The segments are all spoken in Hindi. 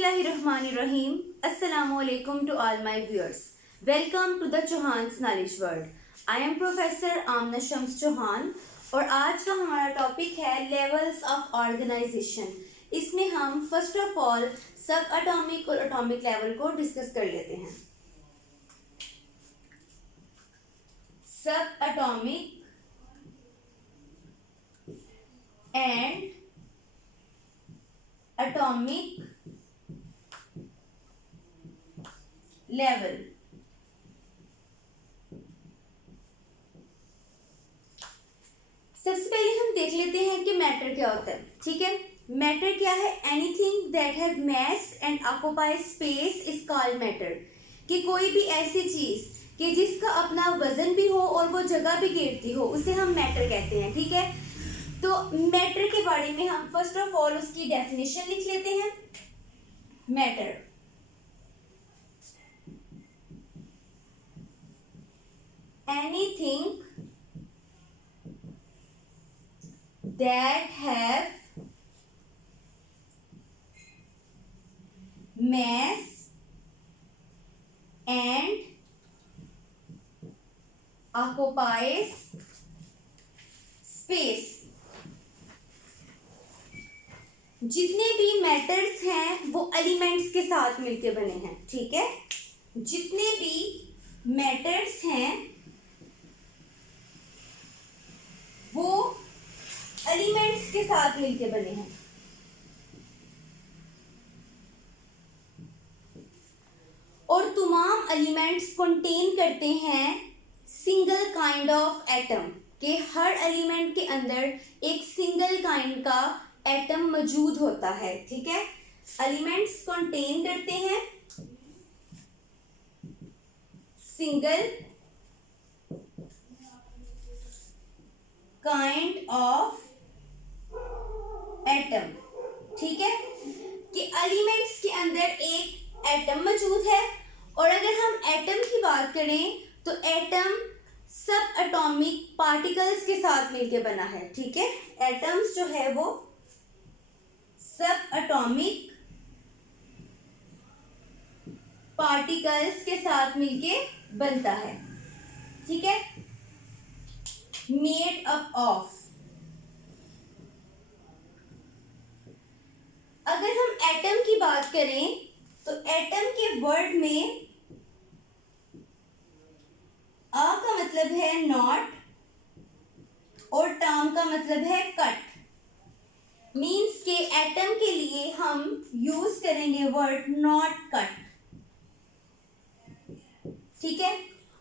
Bismillahirrahmanirrahim. Assalamualaikum to all my viewers. Welcome to the Chauhan's Knowledge World. I am Professor Amna Shams Chauhan और आज का हमारा टॉपिक है लेवल्स ऑफ ऑर्गेनाइजेशन। इसमें हम फर्स्ट ऑफ ऑल सब एटॉमिक और एटॉमिक लेवल को डिस्कस कर लेते हैं। सब एटॉमिक एंड एटॉमिक लेवल। सबसे पहले हम देख लेते हैं कि मैटर क्या होता है। ठीक है, मैटर क्या है? Anything that have mass and occupy space is called matter. कि कोई भी ऐसी चीज कि जिसका अपना वजन भी हो और वो जगह भी घेरती हो, उसे हम मैटर कहते हैं। ठीक है, तो मैटर के बारे में हम फर्स्ट ऑफ ऑल उसकी डेफिनेशन लिख लेते हैं। Matter anything that have mass and occupies space। जितने भी मैटर्स हैं वो एलिमेंट्स के साथ मिलकर बने हैं। ठीक है, जितने भी मैटर्स हैं वो एलिमेंट्स के साथ मिलकर बने हैं। और तमाम एलिमेंट्स कंटेन करते हैं सिंगल काइंड ऑफ एटम। के हर एलिमेंट के अंदर एक सिंगल काइंड का एटम मौजूद होता है। ठीक है, एलिमेंट्स कंटेन करते हैं सिंगल काइंड ऑफ एटम। ठीक है, कि एलिमेंट्स के अंदर एक एटम मौजूद है। और अगर हम एटम की बात करें तो एटम सब एटॉमिक पार्टिकल्स के साथ मिलकर बना है। ठीक है, एटम्स जो है वो सब एटॉमिक पार्टिकल्स के साथ मिलके बनता है। ठीक है, मेड अप ऑफ। अगर हम एटम की बात करें तो एटम के वर्ड में अ का मतलब है नॉट और टर्म का मतलब है कट। मीन्स के एटम के लिए हम यूज करेंगे वर्ड नॉट कट। ठीक है,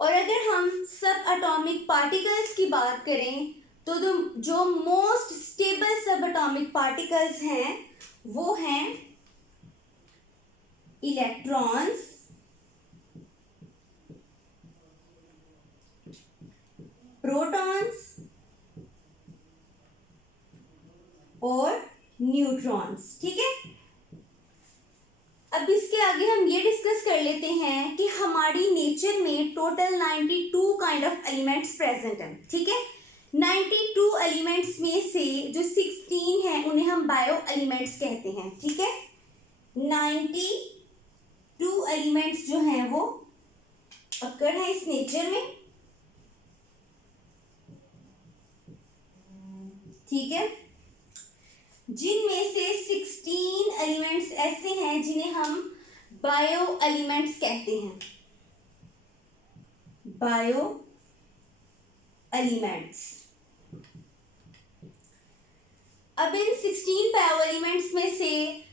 और अगर हम सब एटॉमिक पार्टिकल्स की बात करें तो जो मोस्ट स्टेबल सब एटॉमिक पार्टिकल्स हैं वो हैं इलेक्ट्रॉन्स, प्रोटॉन्स और न्यूट्रॉन्स। ठीक है, अब इसके आगे हम ये डिस्कस कर लेते हैं कि हमारी नेचर में total 92 kind of elements present हैं। ठीक है, 92 एलिमेंट्स में से जो 16 हैं उन्हें हम बायो एलिमेंट्स कहते हैं। ठीक है, 92 एलिमेंट्स जो हैं वो अक्कर है इस नेचर में। ठीक है, जिनमें से 16 एलिमेंट्स ऐसे हैं जिन्हें हम बायो एलिमेंट्स कहते हैं। Bio elements. अब इन 16 बायो एलिमेंट्स में से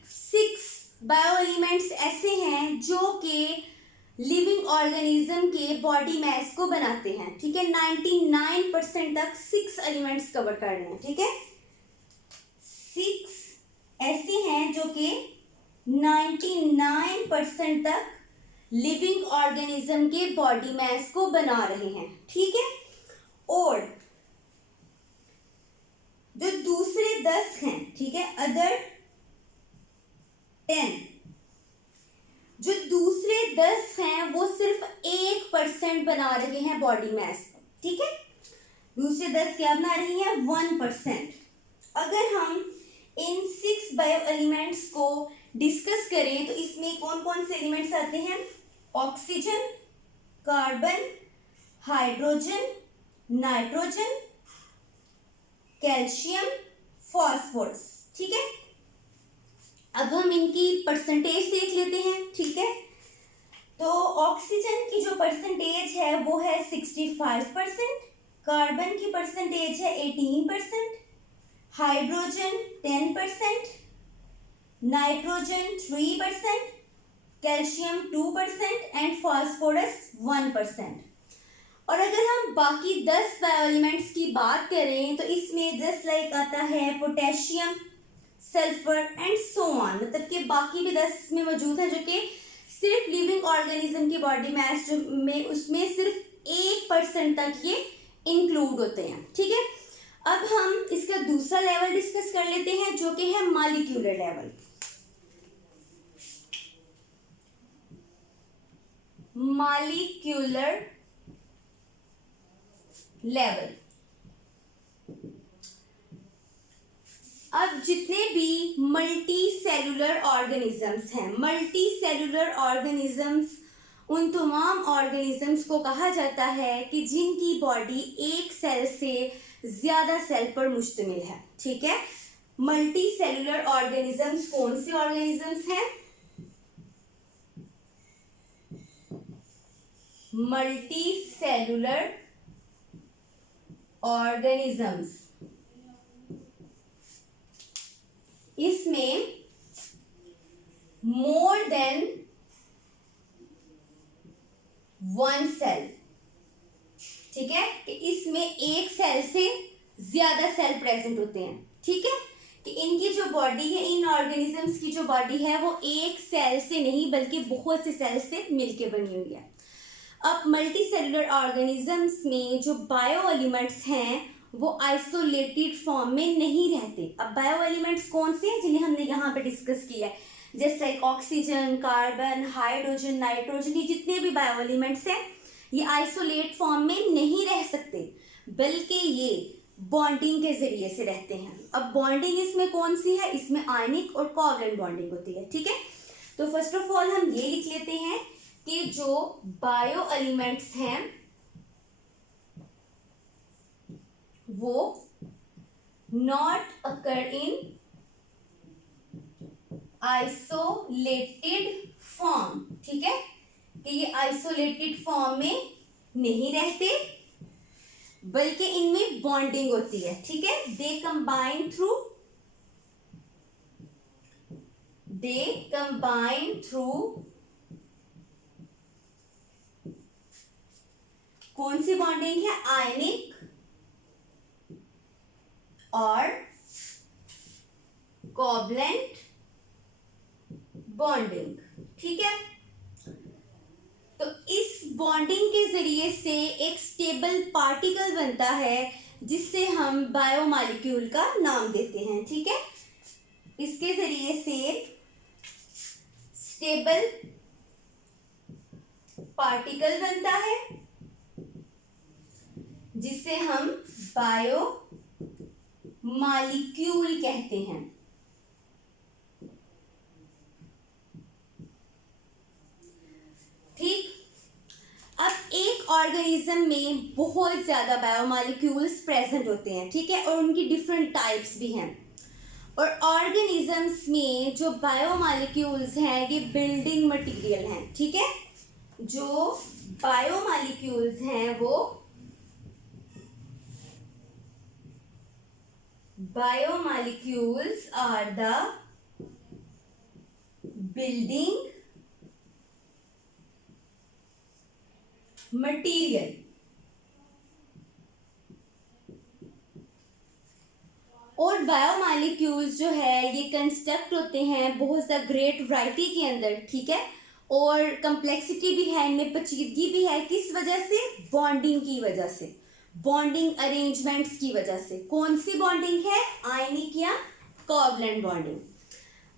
6 बायो एलिमेंट्स ऐसे हैं जो कि लिविंग ऑर्गेनिज्म के बॉडी मास को बनाते हैं। ठीक है, 99% तक 6 एलिमेंट्स कवर कर रहे हैं। ठीक है, 6 ऐसे हैं जो कि 99% तक लिविंग ऑर्गेनिज्म के बॉडी मास को बना रहे हैं। ठीक है, और जो दूसरे 10 हैं, ठीक है, अदर 10, जो दूसरे 10 हैं वो सिर्फ 1% बना रहे हैं बॉडी मास। ठीक है, दूसरे 10 क्या बना रही हैं? 1%। अगर हम इन 6 बायो एलिमेंट्स को डिस्कस करें तो इसमें कौन कौन से एलिमेंट्स आते हैं? Oxygen, carbon, hydrogen, nitrogen, calcium, phosphorus. ठीक है, अब हम इनकी परसेंटेज देख लेते हैं। ठीक है, तो ऑक्सीजन की जो परसेंटेज है वो है 65%, कार्बन की परसेंटेज है 18%, hydrogen 10%, nitrogen 3%, calcium 2% and phosphorus 1%। और अगर हम बाकी 10 बायो एलिमेंट्स की बात करें तो इसमें जस्ट लाइक आता है potassium, sulphur and so on, मतलब कि बाकी भी 10 इसमें मौजूद है जो कि सिर्फ लिविंग ऑर्गेनिज्म की बॉडी मास में उसमें सिर्फ 1% तक ये इंक्लूड होते हैं। ठीक है, अब हम इसका दूसरा लेवल डिस्कस कर लेते हैं जो कि है मॉलिक्यूलर लेवल। मॉलिक्यूलर लेवल, अब जितने भी मल्टी सेलुलर ऑर्गेनिजम्स हैं, मल्टी सेलुलर ऑर्गेनिजम्स उन तमाम ऑर्गेनिजम्स को कहा जाता है कि जिनकी बॉडी एक सेल से ज्यादा सेल पर मुश्तमिल है। ठीक है, मल्टी सेलुलर ऑर्गेनिजम्स कौन से ऑर्गेनिजम्स हैं? मल्टी सेलुलर ऑर्गेनिजम्स, इसमें मोर देन वन सेल। ठीक है, कि इसमें एक सेल से ज्यादा सेल प्रेजेंट होते हैं। ठीक है, कि इनकी जो बॉडी है, इन ऑर्गेनिजम्स की जो बॉडी है वो एक सेल से नहीं बल्कि बहुत से सेल से मिलके बनी हुई है। अब मल्टी सेलुलर ऑर्गेनिजम्स में जो बायो एलिमेंट्स हैं वो आइसोलेटेड फॉर्म में नहीं रहते। अब बायो एलिमेंट्स कौन से हैं जिन्हें हमने यहाँ पे डिस्कस किया है, just like oxygen, carbon, hydrogen, nitrogen, ये जितने भी बायो एलिमेंट्स हैं ये आइसोलेट फॉर्म में नहीं रह सकते बल्कि ये बॉन्डिंग के जरिए से रहते हैं। अब बॉन्डिंग इसमें कौन सी है? इसमें आयनिक और कोवलेंट बॉन्डिंग होती है। ठीक है, तो फर्स्ट ऑफ ऑल हम ये लिख लेते हैं कि जो बायो एलिमेंट्स हैं वो not occur in isolated form. ठीक है, कि ये आइसोलेटेड फॉर्म में नहीं रहते बल्कि इनमें बॉन्डिंग होती है। ठीक है, दे कंबाइन थ्रू कौन सी बॉन्डिंग है? आयनिक और कोवलेंट बॉन्डिंग। ठीक है, तो इस बॉन्डिंग के जरिए से एक स्टेबल पार्टिकल बनता है जिससे हम बायोमॉलिक्यूल का नाम देते हैं। ठीक है, इसके जरिए से स्टेबल पार्टिकल बनता है जिसे हम बायोमॉलिक्यूल कहते हैं। ठीक, अब एक ऑर्गेनिज्म में बहुत ज्यादा बायोमॉलिक्यूल्स प्रेजेंट होते हैं। ठीक है, और उनकी डिफरेंट टाइप्स भी हैं। और ऑर्गेनिजम्स में जो बायोमॉलिक्यूल्स हैं ये बिल्डिंग मटेरियल हैं। ठीक है, जो बायोमॉलिक्यूल्स हैं वो biomolecules are the building material. और बायोमॉलिक्यूल्स जो है ये कंस्ट्रक्ट होते हैं बहुत सा ग्रेट वैरायटी के अंदर। ठीक है, और कम्प्लेक्सिटी भी है इनमें, पेचीदगी भी है। किस वजह से? बॉन्डिंग की वजह से, बॉन्डिंग अरेंजमेंट्स की वजह से। कौन सी बॉन्डिंग है? आयनिक या कोवलेंट बॉन्डिंग।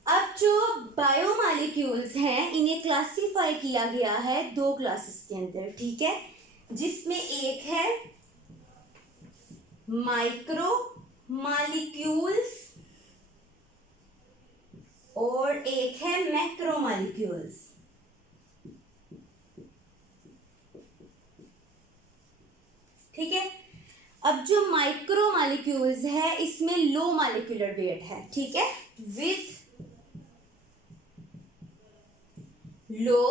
अब जो बायोमॉलिक्यूल्स हैं इन्हें क्लासिफाई किया गया है दो क्लासेस के अंदर। ठीक है, जिसमें एक है माइक्रो मॉलिक्यूल्स और एक है मैक्रोमॉलिक्यूल्स। ठीक है, अब जो माइक्रोमॉलिक्यूल्स है इसमें लो मॉलिक्यूलर वेट है। ठीक है, विथ लो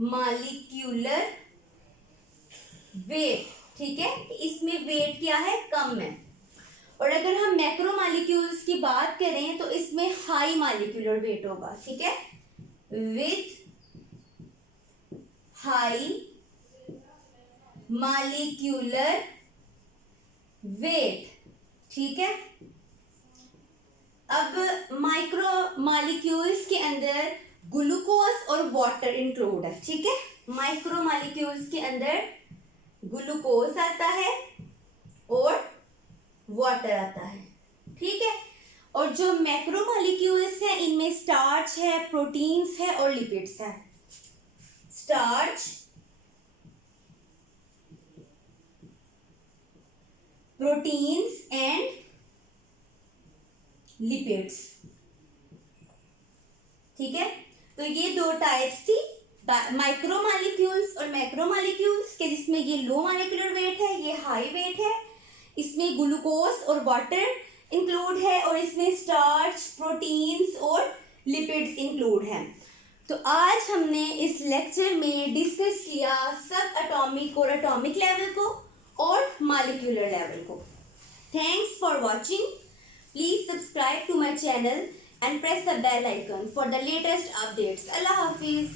मॉलिक्यूलर वेट। ठीक है, इसमें वेट क्या है, कम है। और अगर हम मैक्रोमॉलिक्यूल्स की बात करें तो इसमें हाई मॉलिक्यूलर वेट होगा। ठीक है, विथ हाई मॉलिक्यूलर वेट। ठीक है, अब माइक्रो मॉलिक्यूल्स के अंदर ग्लूकोज और वाटर इंक्लूड है। ठीक है, माइक्रो मॉलिक्यूल्स के अंदर ग्लूकोज आता है और वाटर आता है। ठीक है, और जो मैक्रो मॉलिक्यूल्स है इनमें स्टार्च है, प्रोटीन्स है और लिपिड्स है। Starch, proteins and lipids. ठीक है, तो ये दो टाइप्स थी माइक्रो मॉलिक्यूल्स और मैक्रो मॉलिक्यूल्स के, जिसमें ये लो मॉलिक्यूलर वेट है, ये हाई वेट है। इसमें ग्लूकोज और वाटर इंक्लूड है और इसमें स्टार्च, प्रोटीन्स और लिपिड्स इंक्लूड हैं। तो आज हमने इस लेक्चर में डिस्कस किया सब एटॉमिक और एटॉमिक लेवल को और मॉलिक्यूलर लेवल को। Thanks for watching. Please subscribe to my channel and press the bell icon for the latest updates. Allah Hafiz.